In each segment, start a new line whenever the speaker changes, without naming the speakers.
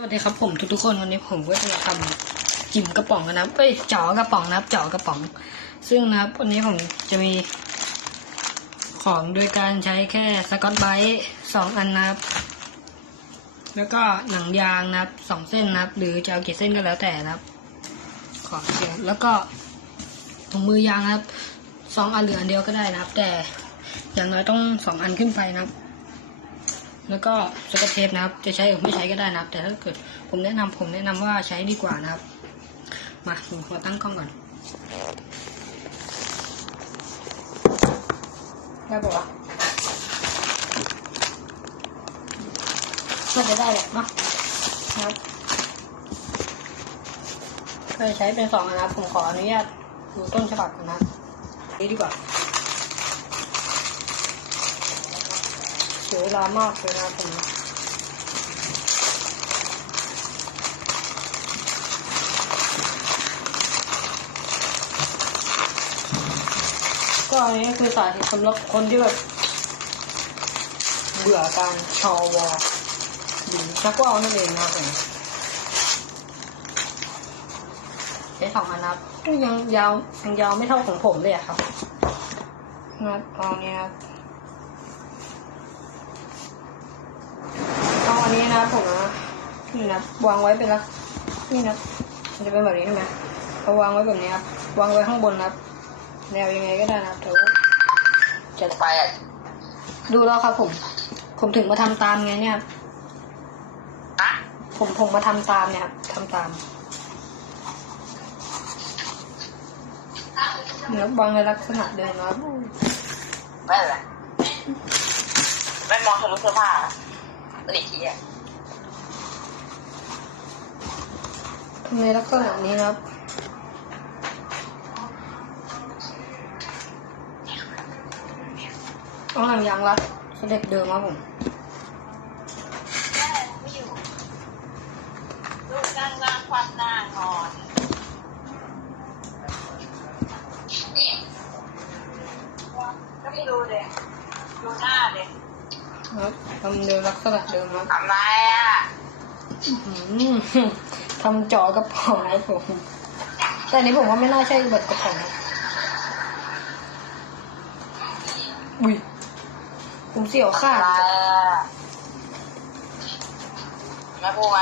สวัสดีครับผมทุกๆคนวันนี้ผมก็จะมาทำจิ๋มกระป๋องกันนะครับเอ้ยจ๋อกระป๋องนะครับจ๋อกระป๋อง ซึ่งนะครับวันนี้ผมจะมีของโดยการใช้แค่สกอตไบรท์สองอันนะครับ แล้วก็หนังยางนะครับสองเส้นนะครับ หรือจะเอากี่เส้นก็แล้วแต่นะครับ ขอเดียแล้วก็ถุงมือยางนะครับสองอันเหรืออันเดียวก็ได้นะครับ แต่อย่างน้อยต้องสองอันขึ้นไปนะครับ แล้วก็สกอตเทปนะครับ จะใช้หรือไม่ใช้ก็ได้นะครับ แต่ถ้าเกิดผมแนะนำผมแนะนำว่าใช้ดีกว่านะครับ มาผมขอตั้งกล้องก่อนได้ปะวะก็จะได้แหละนาะนะครับก็จะใช้เป็นสองนะครับ ผมขออนุญาตดูต้นฉบับก่อนนะนี่ดีกว่า เสียเวลามากเลยนะครับผมก็อันนี้คือสาเหตุสำหรับคนที่แบบเบื่อการชอวอหรือชักว่าวนั่นเองนะผมใช้สองอันนับก็ยังยาวยังยาวไม่เท่าของผมเลยอะครับนะครับเอาอันนี้ครับ อาอันนี้นะผมนะนี่นะวางไว้เป็นละนี่นะมันจะเป็นแบบนี้ใช่ไหมเอาวางไว้แบบนี้ครับวางไว้ข้างบนนะครับแนวยังไงก็ได้นะครับแต่ว่าจะ
ไปอะ
ดูแล้วครับ ผม ผมถึงมาทำตามไงเนี่ยครับ
ฮะ
ผมผมมาทำตามเนี่ยครับทำตามเนี่ยวางในลักษณะเดิมนะครับ
ไม่เป็นไรไม่มองทะลุเสื้อผ้า มันอีกทีอะ
ทำในลักษณะนี้นะครับเอาหนังยางรัดสเต็ปเดิมครับผม
แม่ไม่อยู่ลูกนั่งหน้าคว่ำหน้านอนนี่ก็ไม่ดูเลยดูหน้าเลย
ครับทำเดิมลักษณะเดิมครับ
ทำไรอะ
อื้อหือทำจอกระป๋องครับผมแต่อันนี้ผมว่าไม่น่าใช่แบบกระป๋องครับอุ้ยผมเสียวขาด
ทำไรอะแม่พูดไหม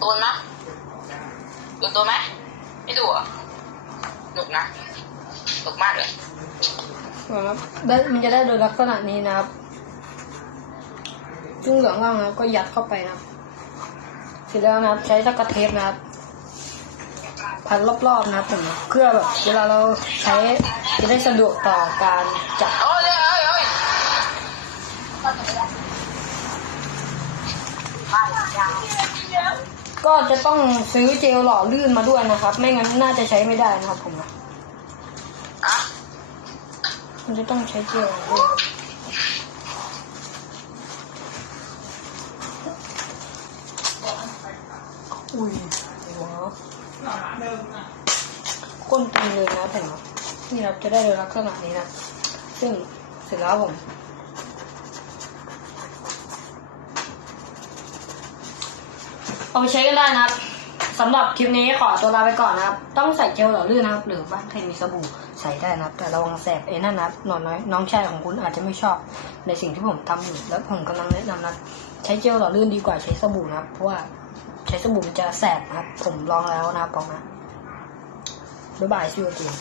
ตูนไหมดูตัวไหมไม่ดูเหรอะหนุกนะ หนุกมากเลย
ครับได้มันจะได้โดยลักษณะนี้นะครับ ซึ่งเหลืองล่างนะครับก็ยัดเข้าไปนะครับ เสร็จแล้วนะครับใช้สกอตเทปนะครับ พันรอบๆนะครับผมเพื่อแบบเวลาเราใช้จะได้สะดวกต่อการจับ
โอ้ยเอ้ยเอ้ยบ้านยาว
ก็จะต้องซื้อเจลหล่อลื่นมาด้วยนะครับ ไม่งั้นน่าจะใช้ไม่ได้นะครับผมนะ มันจะต้องใช้เจลหล่อลื่นอุ้ยหัวก้นตึงเลยนะแต่เนาะนี่เราจะได้โดยลักษณะนี้นะ ซึ่งเสร็จแล้วผมเอาไปใช้กันได้นะครับ สำหรับคลิปนี้ขอตัวลาไปก่อนนะครับ ต้องใส่เจลหล่อลื่นนะครับ หรือบ้านใครมีสบู่ใส่ได้นะครับ แต่ระวังแสบเอ้นั่นนะครับหนอนน้อยน้องชายของคุณอาจจะไม่ชอบ ในสิ่งที่ผมทำอยู่ แล้วผมกำลังแนะนำนะใช้เจลหล่อลื่นดีกว่าใช้สบู่นะครับ เพราะว่าใช้สบู่มันจะแสบนะครับ ผมลองแล้วนะครับบอกนะบ๊ายบายชิวเกน